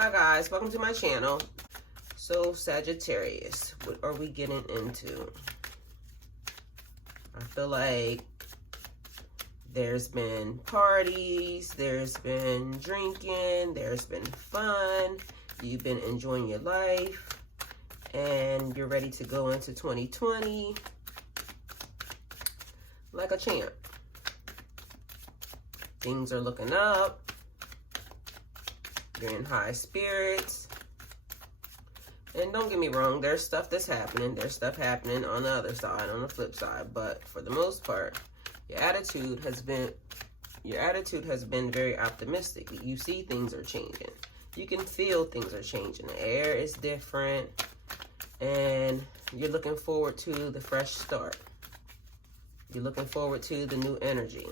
Hi guys, welcome to my channel. So Sagittarius, what are we getting into? I feel like there's been parties, there's been drinking, there's been fun, you've been enjoying your life, and you're ready to go into 2020 like a champ. Things are looking up. You're in high spirits. And don't get me wrong, there's stuff that's happening. There's stuff happening on the other side, on the flip side. But for the most part, your attitude has been very optimistic. You see things are changing. You can feel things are changing. The air is different. And you're looking forward to the fresh start. You're looking forward to the new energy.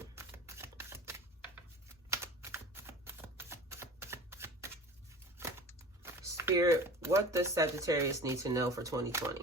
Spirit, what does Sagittarius need to know for 2020?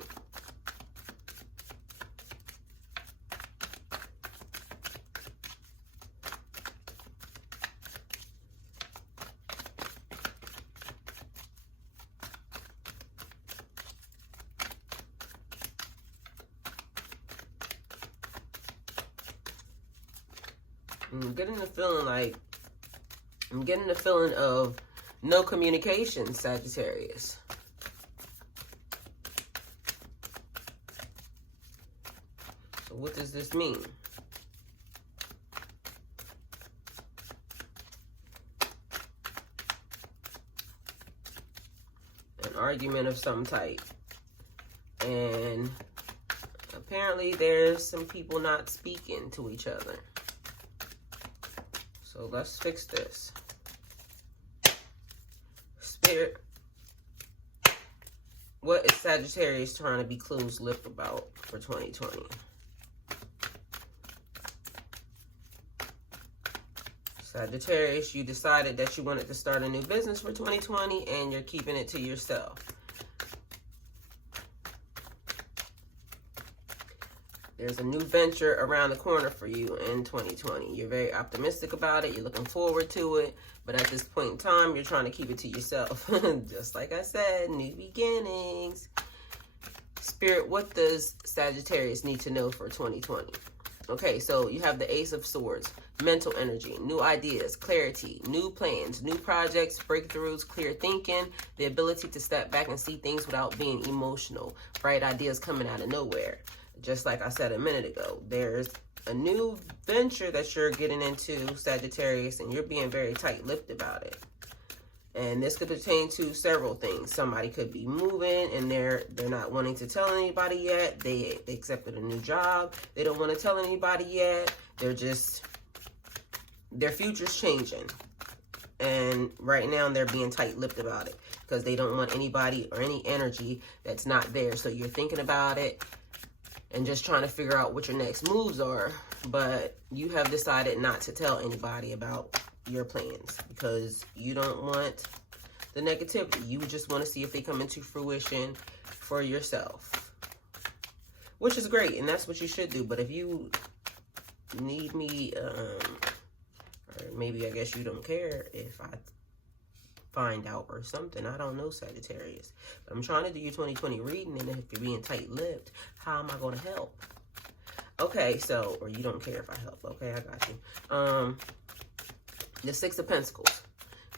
I'm getting the feeling of no communication, Sagittarius. So what does this mean? An argument of some type. And apparently there's some people not speaking to each other. So let's fix this. Spirit, what is Sagittarius trying to be closed-lipped about for 2020? Sagittarius, you decided that you wanted to start a new business for 2020 and you're keeping it to yourself. There's a new venture around the corner for you in 2020. You're very optimistic about it. You're looking forward to it. But at this point in time, you're trying to keep it to yourself. Just like I said, new beginnings. Spirit, what does Sagittarius need to know for 2020? Okay, so you have the Ace of Swords, mental energy, new ideas, clarity, new plans, new projects, breakthroughs, clear thinking, the ability to step back and see things without being emotional, bright ideas coming out of nowhere. Just like I said a minute ago, there's a new venture that you're getting into, Sagittarius, and you're being very tight-lipped about it. And this could pertain to several things. Somebody could be moving and they're not wanting to tell anybody yet. They accepted a new job. They don't want to tell anybody yet. Their future's changing. And right now they're being tight-lipped about it because they don't want anybody or any energy that's not there. So you're thinking about it and just trying to figure out what your next moves are. But you have decided not to tell anybody about your plans because you don't want the negativity. You just want to see if they come into fruition for yourself, which is great, and that's what you should do. But if you need me, or maybe I guess you don't care if I find out or something. I don't know, Sagittarius. But I'm trying to do your 2020 reading, and if you're being tight-lipped, how am I going to help? Okay, so, or you don't care if I help. Okay, I got you. The Six of Pentacles.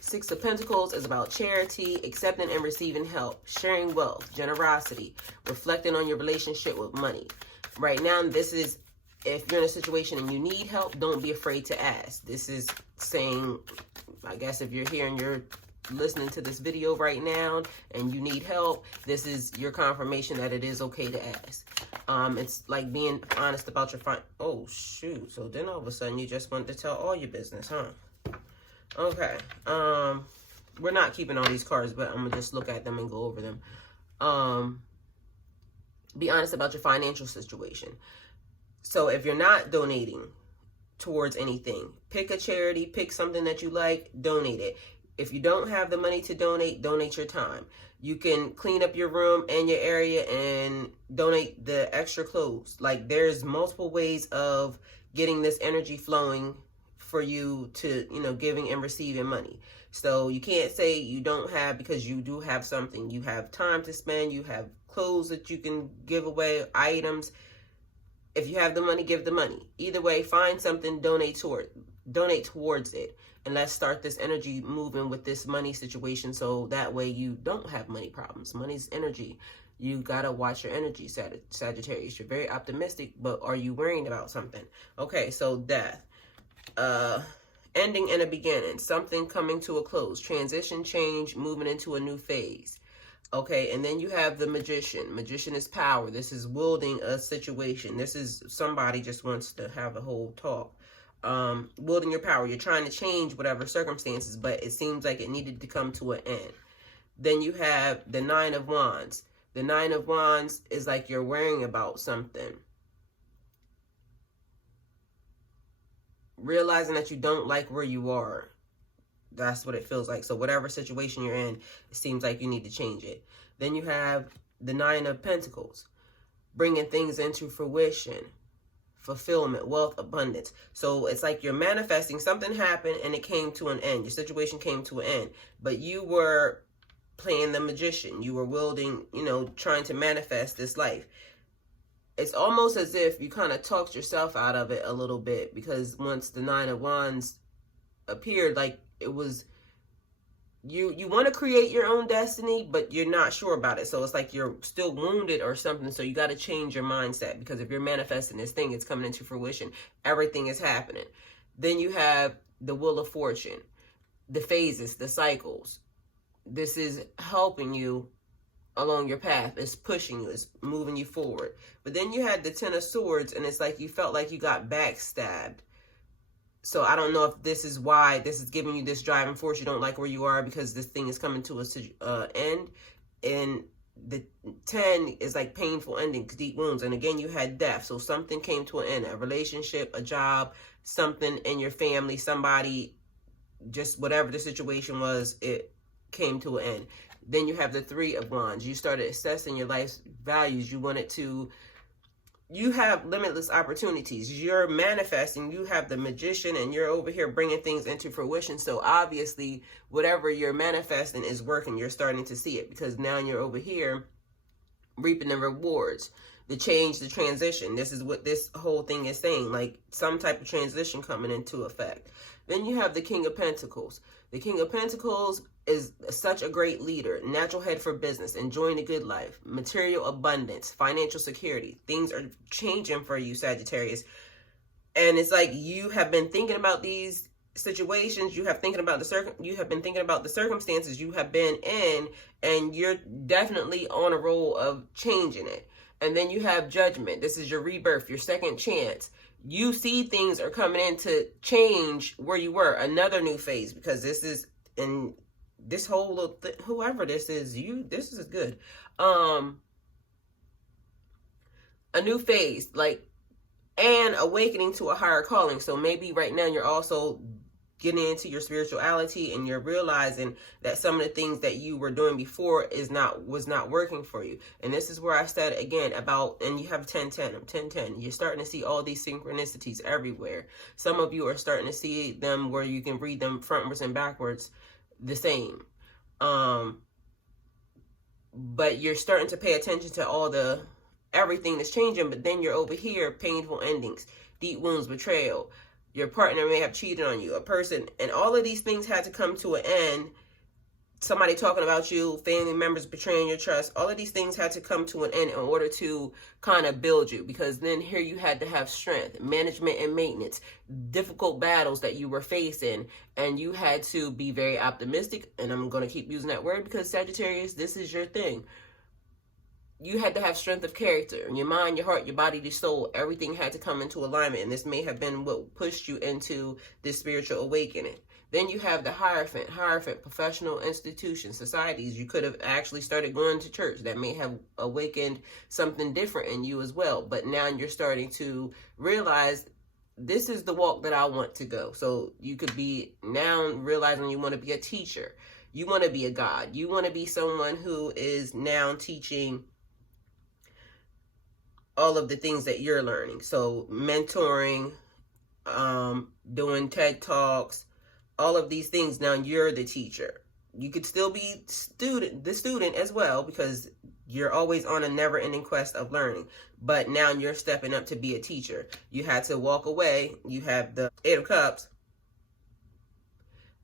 Six of Pentacles is about charity, accepting and receiving help, sharing wealth, generosity, reflecting on your relationship with money. Right now, this is, if you're in a situation and you need help, don't be afraid to ask. This is saying, I guess if you're here and you're listening to this video right now and you need help, this is your confirmation that it is okay to ask. It's like being honest about your oh shoot, so then all of a sudden you just wanted to tell all your business, huh? Okay, we're not keeping all these cards, but I'm gonna just look at them and go over them. Be honest about your financial situation. So if you're not donating towards anything, pick a charity, pick something that you like, donate it. If you don't have the money to donate, donate your time. You can clean up your room and your area and donate the extra clothes. Like, there's multiple ways of getting this energy flowing for you to, you know, giving and receiving money. So you can't say you don't have, because you do have something. You have time to spend, you have clothes that you can give away, items. If you have the money, give the money. Either way, find something, donate towards it. And let's start this energy moving with this money situation, so that way you don't have money problems. Money's energy. You gotta watch your energy, Sagittarius. You're very optimistic, but are you worrying about something? Okay, so death. Ending and a beginning. Something coming to a close. Transition, change, moving into a new phase. Okay, and then you have the Magician. Magician is power. This is wielding a situation. This is somebody just wants to have a whole talk. Wielding your power. You're trying to change whatever circumstances, but it seems like it needed to come to an end. Then you have the Nine of Wands. The Nine of Wands is like you're worrying about something. Realizing that you don't like where you are. That's what it feels like. So whatever situation you're in, it seems like you need to change it. Then you have the Nine of Pentacles. Bringing things into fruition. Fulfillment, wealth, abundance. So it's like you're manifesting. Something happened and it came to an end. Your situation came to an end. But you were playing the magician. You were wielding, you know, trying to manifest this life. It's almost as if you kind of talked yourself out of it a little bit, because once the Nine of Wands appeared, like it was, you want to create your own destiny, but you're not sure about it. So it's like you're still wounded or something. So you got to change your mindset, because if you're manifesting this thing, it's coming into fruition. Everything is happening. Then you have the Wheel of Fortune, the phases, the cycles. This is helping you along your path. It's pushing you. It's moving you forward. But then you had the Ten of Swords, and it's like you felt like you got backstabbed. So I don't know if this is why this is giving you this driving force. You don't like where you are because this thing is coming to an end. And the 10 is like painful endings, deep wounds. And again, you had death. So something came to an end. A relationship, a job, something in your family, somebody, just whatever the situation was, it came to an end. Then you have the Three of Wands. You started assessing your life's values. You have limitless opportunities. You're manifesting. You have the Magician, and you're over here bringing things into fruition. So obviously, whatever you're manifesting is working. You're starting to see it, because now you're over here reaping the rewards, the change, the transition. This is what this whole thing is saying, like some type of transition coming into effect. Then you have the King of Pentacles. The King of Pentacles is such a great leader, natural head for business, enjoying a good life, material abundance, financial security. Things are changing for you, Sagittarius. And it's like you have been thinking about these situations. You have been thinking about the circumstances you have been in, and you're definitely on a roll of changing it. And then you have Judgment. This is your rebirth, your second chance. You see things are coming in to change where you were, another new phase, because this is in this whole little whoever this is, this is good. A new phase, like, and awakening to a higher calling. So maybe right now you're also getting into your spirituality, and you're realizing that some of the things that you were doing before was not working for you. And this is where I said again about, and you have 10-10. You're starting to see all these synchronicities everywhere. Some of you are starting to see them where you can read them frontwards and backwards the same. But you're starting to pay attention to everything that's changing. But then you're over here, painful endings, deep wounds, betrayal. Your partner may have cheated on you, a person, and all of these things had to come to an end. Somebody talking about you, family members betraying your trust. All of these things had to come to an end in order to kind of build you, because then here you had to have strength, management and maintenance, difficult battles that you were facing, and you had to be very optimistic. And I'm going to keep using that word because Sagittarius, this is your thing. You had to have strength of character in your mind, your heart, your body, your soul. Everything had to come into alignment. And this may have been what pushed you into this spiritual awakening. Then you have the Hierophant, professional institutions, societies. You could have actually started going to church. That may have awakened something different in you as well. But now you're starting to realize this is the walk that I want to go. So you could be now realizing you want to be a teacher. You want to be a God. You want to be someone who is now teaching all of the things that you're learning. So mentoring, doing TED Talks, all of these things. Now you're the teacher. You could still be the student as well, because you're always on a never-ending quest of learning. But now you're stepping up to be a teacher. You had to walk away. You have the Eight of Cups.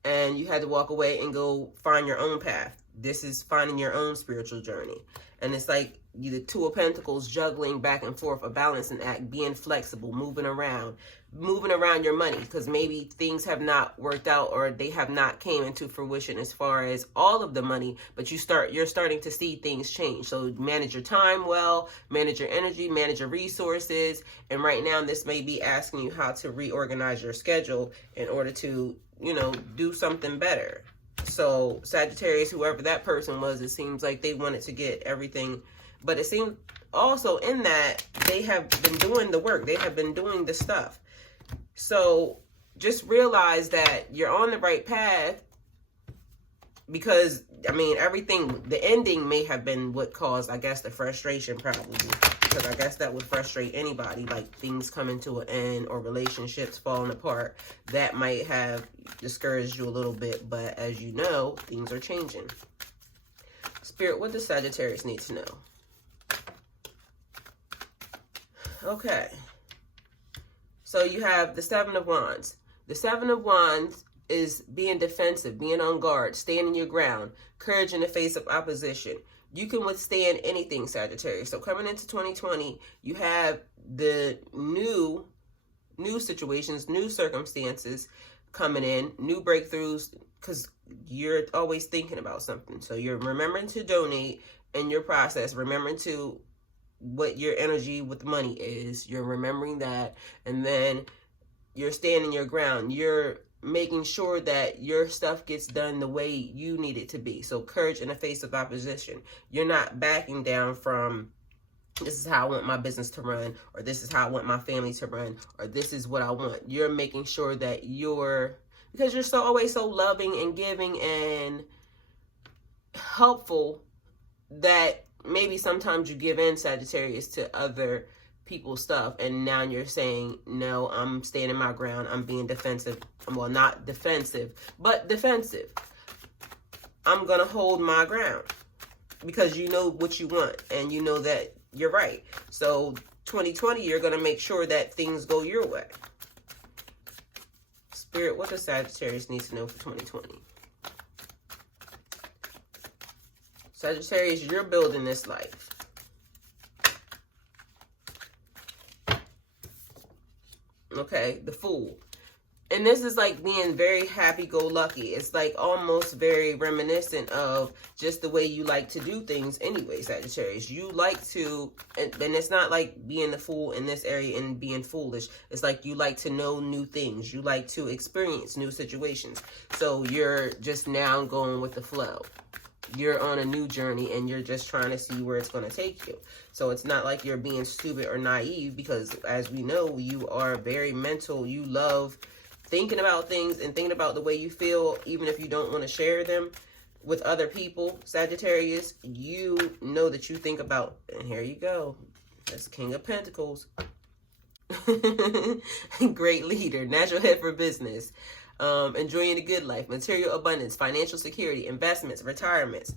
And you had to walk away and go find your own path. This is finding your own spiritual journey. And it's like the Two of Pentacles, juggling back and forth, a balancing act, being flexible, moving around your money, because maybe things have not worked out or they have not came into fruition as far as all of the money, but you're starting to see things change. So manage your time well, manage your energy, manage your resources. And right now this may be asking you how to reorganize your schedule in order to, do something better. So Sagittarius, whoever that person was, it seems like they wanted to get everything, but it seems also in that they have been doing the work. They have been doing the stuff. So just realize that you're on the right path, because, the ending may have been what caused, I guess, the frustration probably, because I guess that would frustrate anybody, like things coming to an end or relationships falling apart. That might have discouraged you a little bit, but as you know, things are changing. Spirit, what does Sagittarius need to know? Okay. So you have the Seven of Wands. The Seven of Wands is being defensive, being on guard, standing your ground, courage in the face of opposition. You can withstand anything, Sagittarius. So coming into 2020, you have the new situations, new circumstances coming in, new breakthroughs, because you're always thinking about something. So you're remembering to donate in your process, remembering to what your energy with money is. You're remembering that, and then you're standing your ground. You're making sure that your stuff gets done the way you need it to be. So courage in the face of opposition. You're not backing down from, this is how I want my business to run, or this is how I want my family to run, or this is what I want. You're making sure that because you're always so loving and giving and helpful, that maybe sometimes you give in, Sagittarius, to other people's stuff, and now you're saying, no, I'm standing my ground, I'm being defensive. Well, not defensive, but defensive. I'm gonna hold my ground, because you know what you want, and you know that you're right. So 2020, you're gonna make sure that things go your way. Spirit, what does Sagittarius need to know for 2020? Sagittarius, you're building this life. Okay, the Fool. And this is like being very happy-go-lucky. It's like almost very reminiscent of just the way you like to do things anyway, Sagittarius. You like to, and it's not like being the fool in this area and being foolish. It's like you like to know new things. You like to experience new situations. So you're just now going with the flow. You're on a new journey, and you're just trying to see where it's going to take you. So it's not like you're being stupid or naive, because as we know, you are very mental. You love thinking about things and thinking about the way you feel, even if you don't want to share them with other people. Sagittarius, you know that you think about, and here you go. That's King of Pentacles. Great leader, natural head for business. Enjoying a good life, material abundance, financial security, investments, retirements.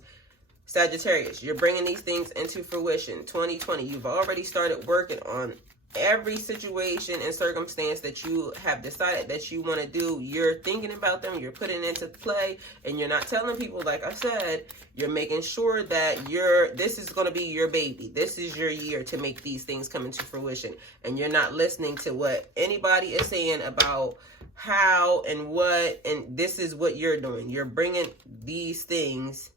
Sagittarius, you're bringing these things into fruition. 2020, you've already started working on every situation and circumstance that you have decided that you want to do. You're thinking about them, you're putting it into play, and you're not telling people, like I said. You're making sure that this is going to be your baby. This is your year to make these things come into fruition. And you're not listening to what anybody is saying about how and what, and this is what you're doing. You're bringing these things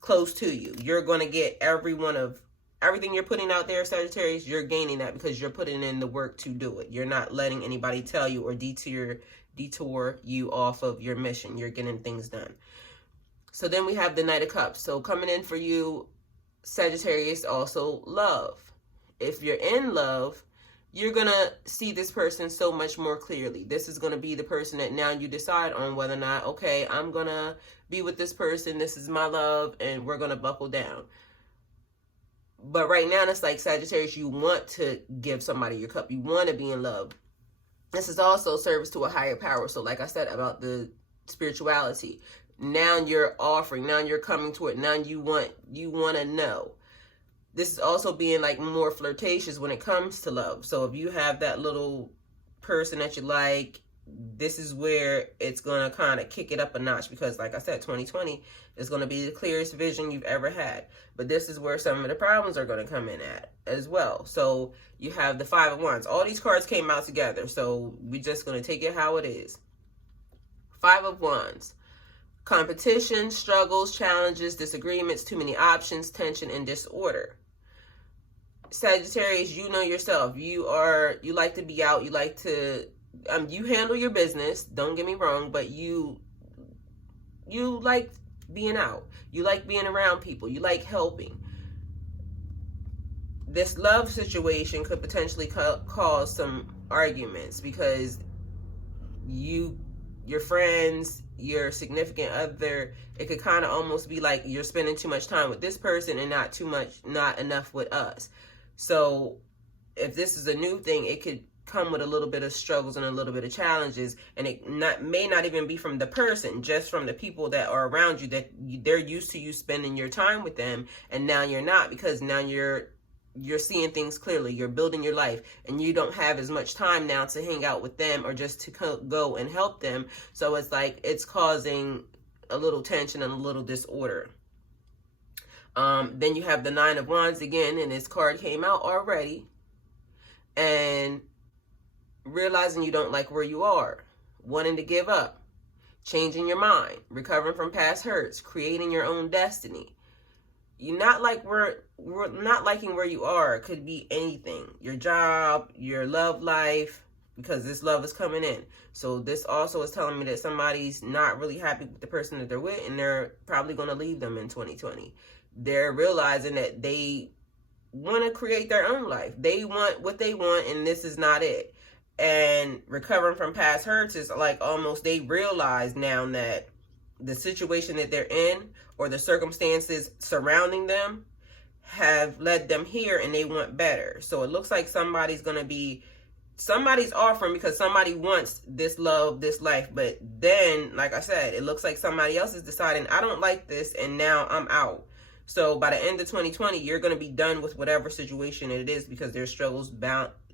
close to you. You're going to get everything you're putting out there, Sagittarius. You're gaining that because you're putting in the work to do it. You're not letting anybody tell you or detour you off of your mission. You're getting things done. So then we have the Knight of Cups. So coming in for you, Sagittarius, also love. If you're in love, you're going to see this person so much more clearly. This is going to be the person that now you decide on whether or not, okay, I'm going to be with this person. This is my love, and we're going to buckle down. But right now, it's like, Sagittarius, you want to give somebody your cup. You want to be in love. This is also service to a higher power. So like I said about the spirituality, now you're offering, now you're coming to it, now you want to know. This is also being like more flirtatious when it comes to love. So if you have that little person that you like, this is where it's going to kind of kick it up a notch, because like I said, 2020 is going to be the clearest vision you've ever had. But this is where some of the problems are going to come in at as well. So you have the Five of Wands. All these cards came out together, so we're just going to take it how it is. Five of Wands. Competition, struggles, challenges, disagreements, too many options, tension, and disorder. Sagittarius, you know yourself. You like to be out. You like to, you handle your business. Don't get me wrong, but you like being out. You like being around people. You like helping. This love situation could potentially cause some arguments, because your friends, your significant other, it could kind of almost be like you're spending too much time with this person and not enough with us. So if this is a new thing, it could come with a little bit of struggles and a little bit of challenges, and it may not even be from the person, just from the people that are around you, that they're used to you spending your time with them, and now you're not, because now you're seeing things clearly. You're building your life, and you don't have as much time now to hang out with them or just to go and help them. So it's like it's causing a little tension and a little disorder. Then you have the Nine of Wands again, and this card came out already. And realizing you don't like where you are, wanting to give up, changing your mind, recovering from past hurts, creating your own destiny. You're not like we're not liking where you are. It could be anything. Your job, your love life, because this love is coming in. So this also is telling me that somebody's not really happy with the person that they're with, and they're probably going to leave them in 2020. They're realizing that they want to create their own life. They want what they want, and this is not it. And recovering from past hurts is like almost they realize now that the situation that they're in or the circumstances surrounding them have led them here, and they want better. So it looks like somebody's offering because somebody wants this love, this life. But then, like I said, it looks like somebody else is deciding, I don't like this, and now I'm out. So by the end of 2020, you're going to be done with whatever situation it is, because there's struggles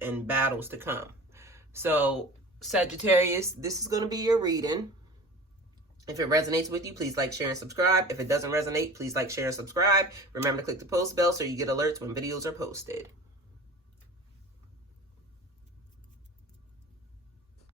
and battles to come. So Sagittarius, this is going to be your reading. If it resonates with you, please like, share, and subscribe. If it doesn't resonate, please like, share, and subscribe. Remember to click the post bell so you get alerts when videos are posted.